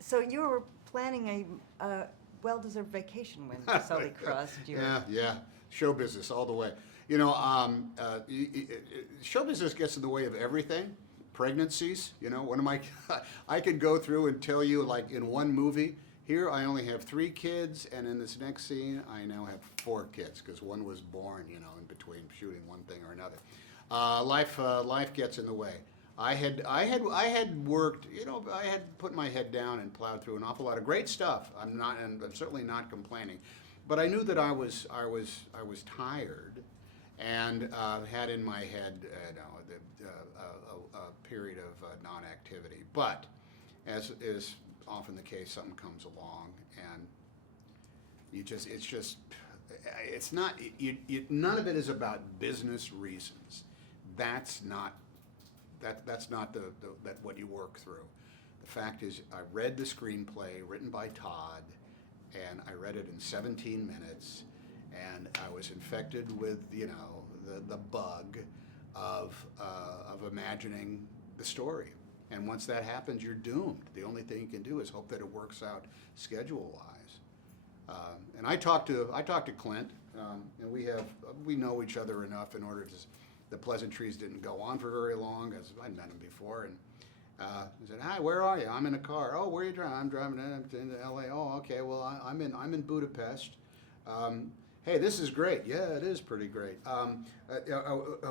So you were planning a well-deserved vacation when Sully crossed your... Yeah. Show business all the way. Show business gets in the way of everything. Pregnancies, one of my, I could go through and tell you, like in one movie, here I only have 3 kids, and in this next scene I now have 4 kids because one was born, in between shooting one thing or another. Life gets in the way. I had worked, I had put my head down and plowed through an awful lot of great stuff. I'm certainly not complaining, but I knew that I was tired, and had in my head, a period of non-activity. But as is often the case, something comes along, and none of it is about business reasons. That's not what you work through. The fact is, I read the screenplay written by Todd, and I read it in 17 minutes, and I was infected with the bug of imagining the story. And once that happens, you're doomed. The only thing you can do is hope that it works out schedule-wise. And I talked to Clint, and we know each other enough in order to. The pleasantries didn't go on for very long, as I'd met him before, and he said, "Hi, where are you?" "I'm in a car." "Oh, where are you driving?" "I'm driving into L.A." "Oh, okay. Well, I'm in Budapest." "Hey, this is great." "Yeah, it is pretty great."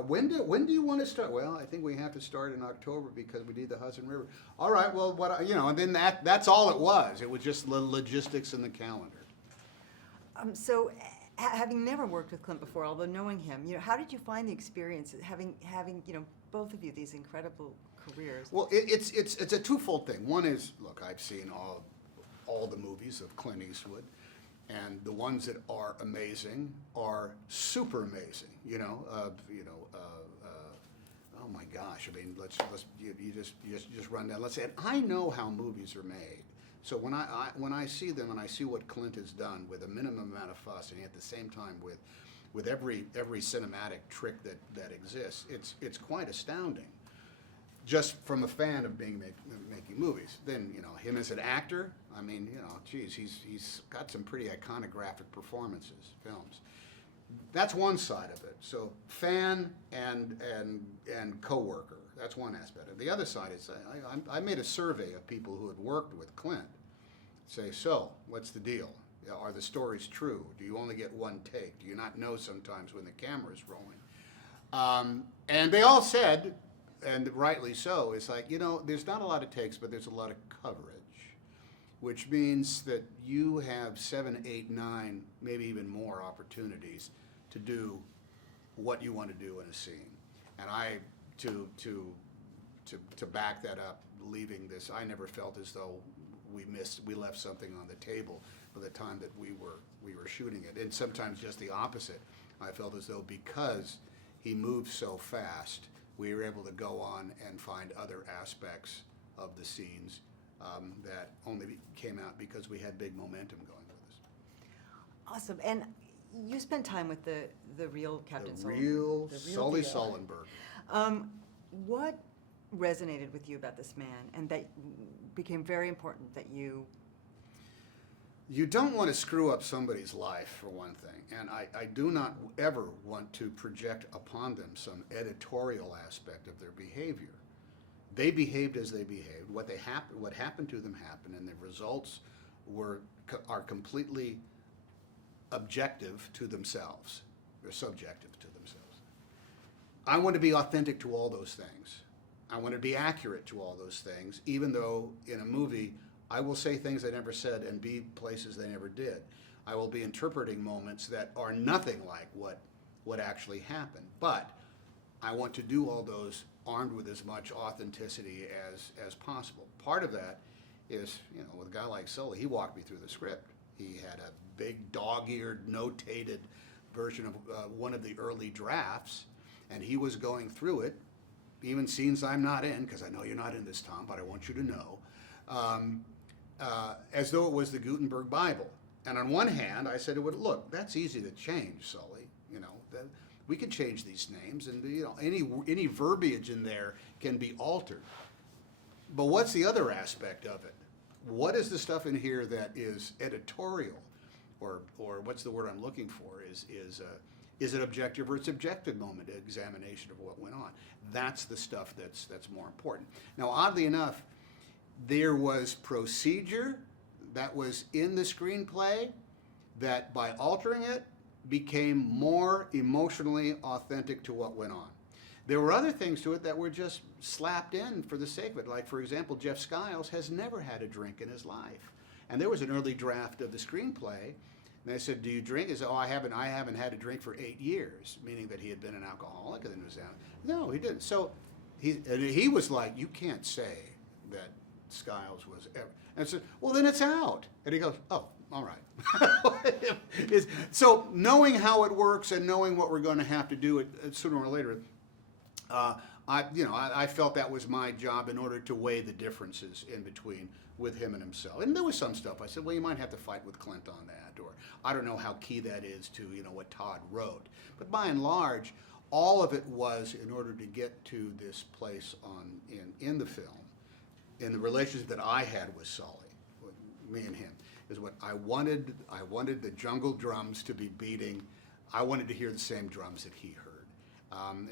When do you want to start?" "Well, I think we have to start in October because we need the Hudson River." "All right. Well, and then that's all it was. It was just the logistics in the calendar. So, having never worked with Clint before, although knowing him, how did you find the experience having both of you these incredible careers? Well, it's a twofold thing. One is, look, I've seen all the movies of Clint Eastwood, and the ones that are amazing are super amazing. Oh my gosh! I mean, you just run down. Let's say, and I know how movies are made. So when I see them and I see what Clint has done with a minimum amount of fuss, and at the same time with every cinematic trick that exists, it's quite astounding. Just from a fan of making movies. Then him as an actor, I mean, geez, he's got some pretty iconographic performances, films. That's one side of it. So fan and coworker. That's one aspect. The other side is I made a survey of people who had worked with Clint. Say, so what's the deal? Are the stories true? Do you only get one take? Do you not know sometimes when the camera's rolling? And they all said, and rightly so, it's like, there's not a lot of takes, but there's a lot of coverage, which means that you have 7, 8, 9, maybe even more opportunities to do what you want to do in a scene. And to back that up, leaving this, I never felt as though we left something on the table by the time that we were shooting it. And sometimes just the opposite. I felt as though because he moved so fast, we were able to go on and find other aspects of the scenes that only came out because we had big momentum going with us. Awesome. And you spent time with the real Captain Sully. The real Sully Sullenberger. What resonated with you about this man, and that became very important that you... You don't want to screw up somebody's life, for one thing, and I do not ever want to project upon them some editorial aspect of their behavior. They behaved as they behaved. What happened to them happened, and the results are completely objective to themselves. They're subjective to themselves. I want to be authentic to all those things. I want to be accurate to all those things, even though in a movie I will say things I never said and be places they never did. I will be interpreting moments that are nothing like what actually happened. But I want to do all those armed with as much authenticity as possible. Part of that is, with a guy like Sully, he walked me through the script. He had a big dog-eared, notated version of one of the early drafts, and he was going through it, even scenes I'm not in, because I know you're not in this, Tom, but I want you to know, as though it was the Gutenberg Bible. And on one hand, I said, look, that's easy to change, Sully. We can change these names, and any verbiage in there can be altered. But what's the other aspect of it? What is the stuff in here that is editorial, or what's the word I'm looking for? Is it objective or it's subjective moment examination of what went on? That's the stuff that's more important. Now, oddly enough, there was procedure that was in the screenplay that, by altering it, became more emotionally authentic to what went on. There were other things to it that were just slapped in for the sake of it. Like, for example, Jeff Skiles has never had a drink in his life. And there was an early draft of the screenplay, and they said, "Do you drink?" He said, "Oh, I haven't had a drink for 8 years," meaning that he had been an alcoholic, and then was out. No, he didn't. So he was like, "You can't say that Skiles was ever." And I said, "Well, then it's out." And he goes, "Oh, all right." So knowing how it works and knowing what we're going to have to do it sooner or later, I felt that was my job in order to weigh the differences in between with him and himself. And there was some stuff I said, well, you might have to fight with Clint on that, or I don't know how key that is to what Todd wrote. But by and large, all of it was in order to get to this place in the film, in the relationship that I had with Sully, me and him, is what I wanted. I wanted the jungle drums to be beating. I wanted to hear the same drums that he heard.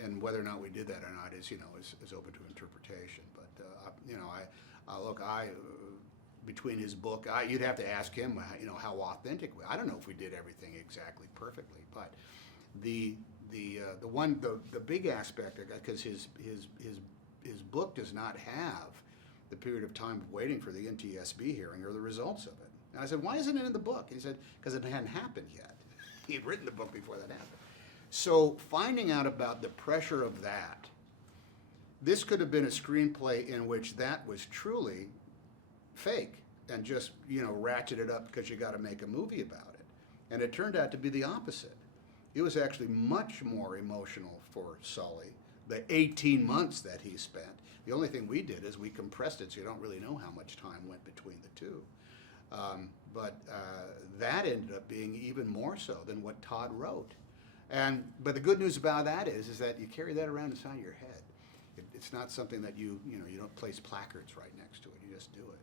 And whether or not we did that or not is open to interpretation. But between his book, you'd have to ask him, how authentic. I don't know if we did everything exactly perfectly, but the big aspect, because his book does not have the period of time of waiting for the NTSB hearing or the results of it. And I said, why isn't it in the book? And he said, because it hadn't happened yet. He had written the book before that happened. So finding out about the pressure of that, this could have been a screenplay in which that was truly fake and just, ratcheted up because you got to make a movie about it. And it turned out to be the opposite. It was actually much more emotional for Sully, the 18 months that he spent. The only thing we did is we compressed it so you don't really know how much time went between the two. But that ended up being even more so than what Todd wrote. But the good news about that is that you carry that around inside your head. It's not something that you don't place placards right next to it. You just do it.